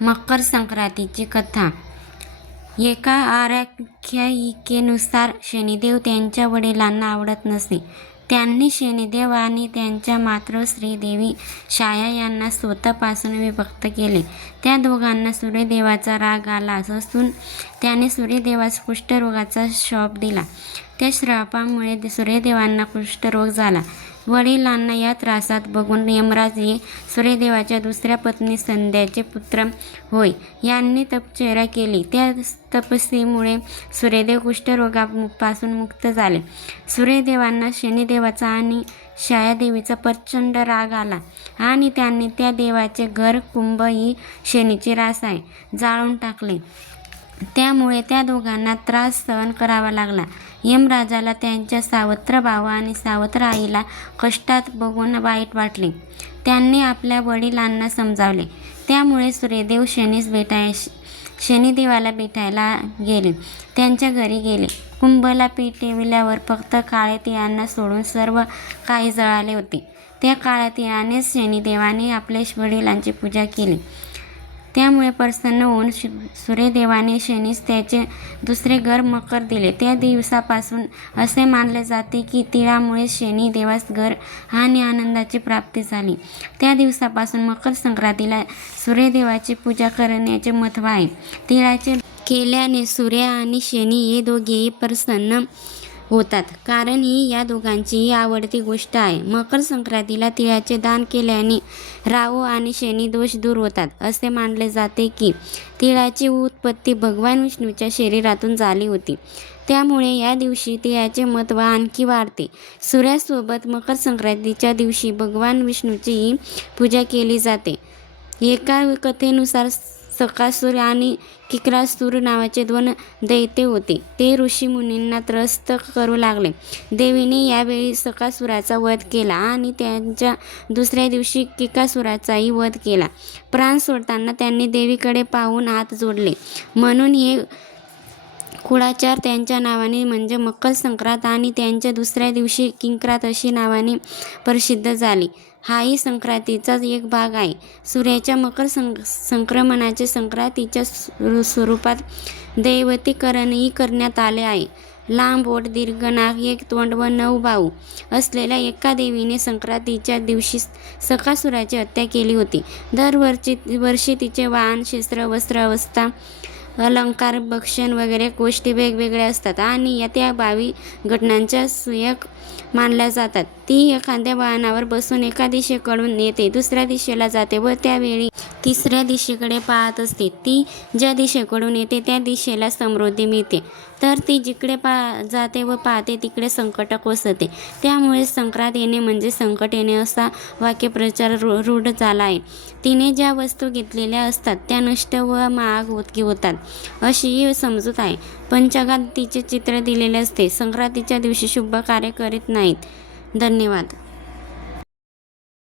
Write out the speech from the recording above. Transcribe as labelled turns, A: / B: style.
A: मकर संक्रांतीची कथा एका आराख्यायिकेनुसार शनिदेव त्यांच्या वडिलांना आवडत नसे. त्यांनी शनिदेव आणि त्यांच्या मात्र श्रीदेवी छाया यांना स्वतःपासून विभक्त केले. त्या दोघांना सूर्यदेवाचा राग आला असून त्याने सूर्यदेवास कुष्ठरोगाचा शाप दिला. त्या श्रापामुळे सूर्यदेवांना कुष्ठरोग झाला. वडिलांना या त्रासात बघून यमराज हे सूर्यदेवाच्या दुसऱ्या पत्नी संध्याचे पुत्र होय यांनी तपश्चर्या केली. त्या तपस्येमुळे सूर्यदेव कुष्ठरोगापासून मुक्त झाले. सूर्यदेवांना शनिदेवाचा आणि शायादेवीचा प्रचंड राग आला आणि त्यांनी त्या देवाचे घर कुंभ ही शनीची रास आहे, जाळून टाकले. त्यामुळे त्या दोघांना त्रास सहन करावा लागला. यमराजाला त्यांच्या सावत्र भावा आणि सावत्र आईला कष्टात बघून वाईट वाटले. त्यांनी आपल्या वडिलांना समजावले. त्यामुळे सूर्यदेव शनीस भेटाय शनिदेवाला भेटायला गेले. त्यांच्या घरी गेले. कुंभला पेटविल्यावर फक्त काळ्या तिळांना सोडून सर्व काही जळाले होते. त्या काळ्या तिळानेच शनिदेवाने आपल्या वडिलांची पूजा केली. त्यामुळे प्रसन्न होऊन सूर्यदेवाने शनीस त्याचे दुसरे घर मकर दिले. त्या दिवसापासून असे मानले जाते की तिळामुळे शनिदेवास घर आणि आनंदाची प्राप्ती झाली. त्या दिवसापासून मकर संक्रांतीला सूर्यदेवाची पूजा करण्याचे महत्त्व आहे. तिळाचे केल्याने सूर्य आणि शनी हे दोघेही प्रसन्न होतात, कारण ही या दोघांचीही आवडती गोष्ट आहे. मकर संक्रांतीला तिळाचे दान केल्याने राहू आणि शनी दोष दूर होतात. असे मानले जाते की तिळाची उत्पत्ती भगवान विष्णूच्या शरीरातून झाली होती. त्यामुळे या दिवशी तिळाचे महत्त्व आणखी वाढते. सूर्यासोबत मकर संक्रांतीच्या दिवशी भगवान विष्णूचीही पूजा केली जाते. एका कथेनुसार सकासूर आणि किक्रासूर नावाचे दोन दैत्य होते. ते ऋषीमुनींना त्रस्त करू लागले. देवीने यावेळी सकासुराचा वध केला आणि त्यांच्या दुसऱ्या दिवशी किकासुराचाही वध केला. प्राण सोडताना त्यांनी देवीकडे पाहून हात जोडले. म्हणून हे कुळाचार त्यांच्या नावाने म्हणजे मकर संक्रांत आणि त्यांच्या दुसऱ्या दिवशी किंक्रात अशी नावाने प्रसिद्ध झाली. हाही संक्रांतीचाच एक भाग आहे. सूर्याच्या मकर संक्रमणाचे संक्रांतीच्या स्वरूपात दैवतीकरणही करण्यात आले आहे. लांब ओठ, दीर्घ नाक, एक तोंड व नऊ भाऊ असलेल्या एका देवीने संक्रांतीच्या दिवशी सकासुराची हत्या केली होती. दरवर्षी वर्षी तिचे वाहन, शस्त्र, वस्त्र, अवस्था, अलंकार, भक्षण वगैरे गोष्टी वेगवेगळ्या असतात आणि या त्या भावी घटनांच्या सुयक मानल्या जातात. ती एखाद्या वाहनावर बसून एका दिशेकडून येते, दुसऱ्या दिशेला जाते व त्यावेळी तिसऱ्या दिशेकडे पाहत असते. ती ज्या दिशेकडून येते त्या दिशेला समृद्धी मिळते, तर ती जिकडे जाते व पाहते तिकडे संकट कोसते त्यामुळे संक्रांत येणे म्हणजे संकट येणे असा वाक्यप्रचार रू रूढ झाला आहे. तिने ज्या वस्तू घेतलेल्या असतात त्या नष्ट व महाग होत होतात, अशीही समजूत आहे. पंचांगात तिचे चित्र दिलेले असते. संक्रांतीच्या दिवशी शुभ कार्य करीत नाहीत. धन्यवाद.